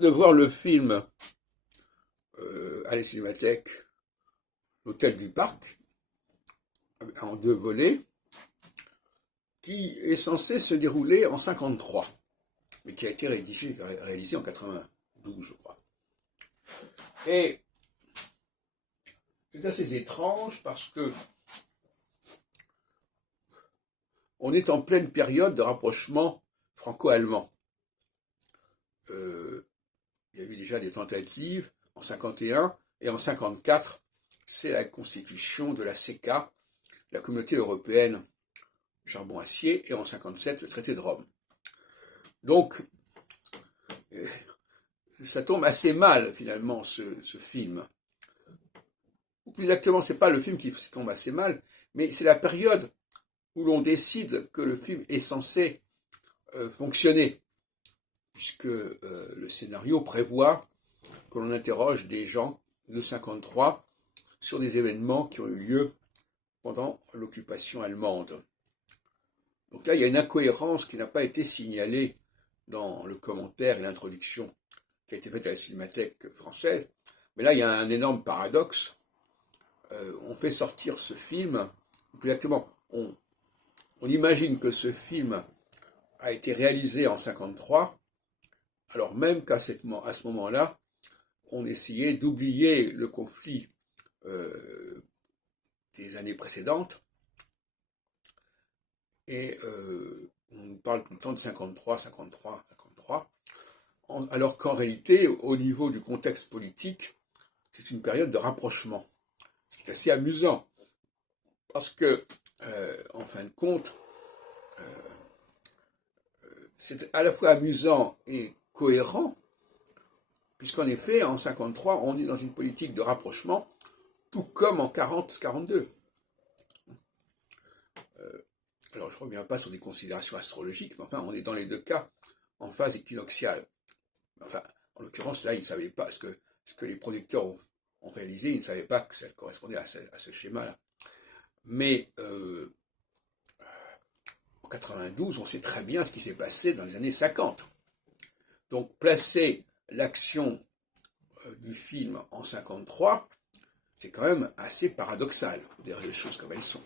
De voir le film à la Cinémathèque, l'Hôtel du Parc, en deux volets, qui est censé se dérouler en 53, mais qui a été réalisé en 92, je crois. Et c'est assez étrange parce que on est en pleine période de rapprochement franco-allemand. Il y a eu déjà des tentatives en 51 et en 54, c'est la constitution de la CECA, la Communauté européenne charbon-acier, et en 57, le traité de Rome. Donc, ça tombe assez mal, finalement, ce film. Ou plus exactement, c'est pas le film qui tombe assez mal, mais c'est la période où l'on décide que le film est censé fonctionner, puisque le scénario prévoit que l'on interroge des gens de 53 sur des événements qui ont eu lieu pendant l'occupation allemande. Donc là, il y a une incohérence qui n'a pas été signalée dans le commentaire et l'introduction qui a été faite à la Cinémathèque française. Mais là, il y a un énorme paradoxe. On fait sortir ce film, plus exactement, on imagine que ce film a été réalisé en 53, alors même qu'à ce moment-là, on essayait d'oublier le conflit des années précédentes, et on nous parle tout le temps de 53, 53, 53, alors qu'en réalité, au niveau du contexte politique, c'est une période de rapprochement. C'est assez amusant, parce que, en fin de compte, c'est à la fois amusant et cohérent, puisqu'en effet, en 53, on est dans une politique de rapprochement, tout comme en 40-42. Alors, je ne reviens pas sur des considérations astrologiques, mais enfin, on est dans les deux cas en phase équinoxiale. Enfin, en l'occurrence, là, ils ne savaient pas ce que les producteurs ont réalisé, ils ne savaient pas que ça correspondait à ce schéma-là. Mais en 92, on sait très bien ce qui s'est passé dans les années 50. Donc, placer l'action du film en 53, c'est quand même assez paradoxal, pour dire les choses comme elles sont.